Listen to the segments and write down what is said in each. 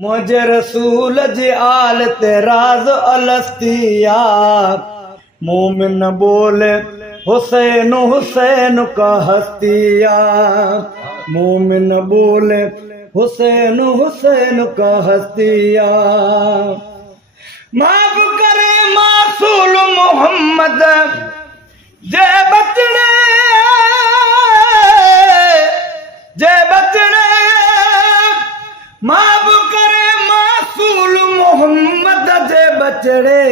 मुझे रसूल जी आल ते राज अलस्तिया मोमिन बोले हुसैन हुसैन का हस्तिया मोमिन बोले हुसैन हुसैन का हस्तिया माफ करे मासूल मोहम्मद जय बचड़े माफ करे मासूल मोहम्मद जे बचड़े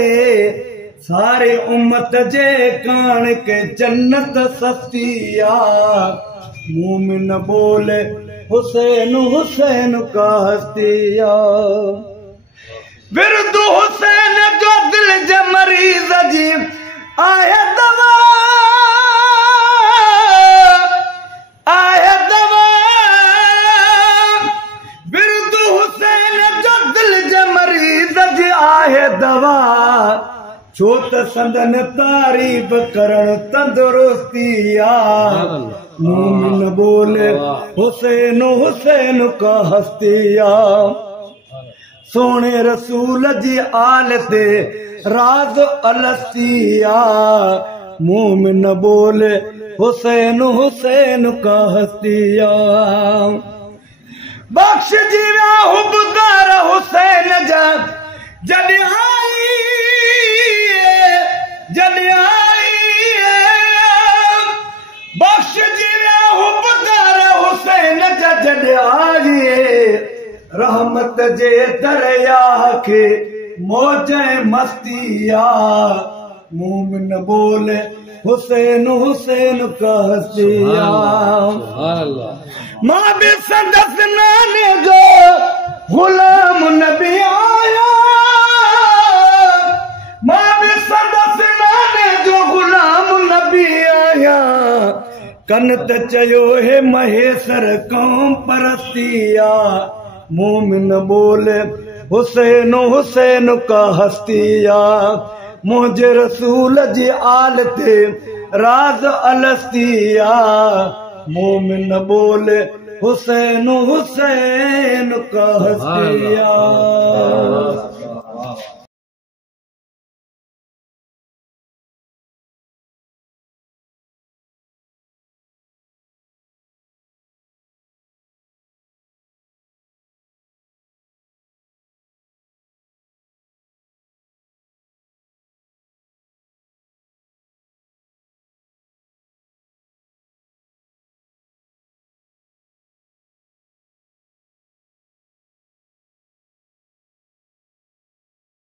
सारे उम्मत जे कान के जन्नत सस्तिया मोमिन बोले हुसैन हुसैन का हस्तिया बिरदु हुसैन जो दिल जे मरीज जी आए दवा बिरदु हुसैन जो दिल जे मरीज जी आहे दवा छो त संदन तारीफ करण तंदुरुस्तिया मोमिन बोले हुसैन हुसैन का हस्तिया सोने रसूल जी आल ते राज अलस्तिया मोमिन बोले हुसैन हुसैन का हस्तिया बख्श जीवा हुबदार हुसैन जा जद आई बख्श जीवा हुबदार हुसैन जा जद आई रहमत जे दरिया के मौजे मस्तिया मोमिन बोले हुसैन हुसैन का हस्तिया मां भी संदस नाने जो गुलाम नबी आया मां भी संदस नाने जो गुलाम नबी आया कन त चयो हे महेसर कौम परस्तिया मोमिन बोले हुसैन हुसैन का हस्तिया मुझे रसूल जी आल ते राज अलस्तिया मोमिन बोले हुसैन हुसैन का हस्तिया।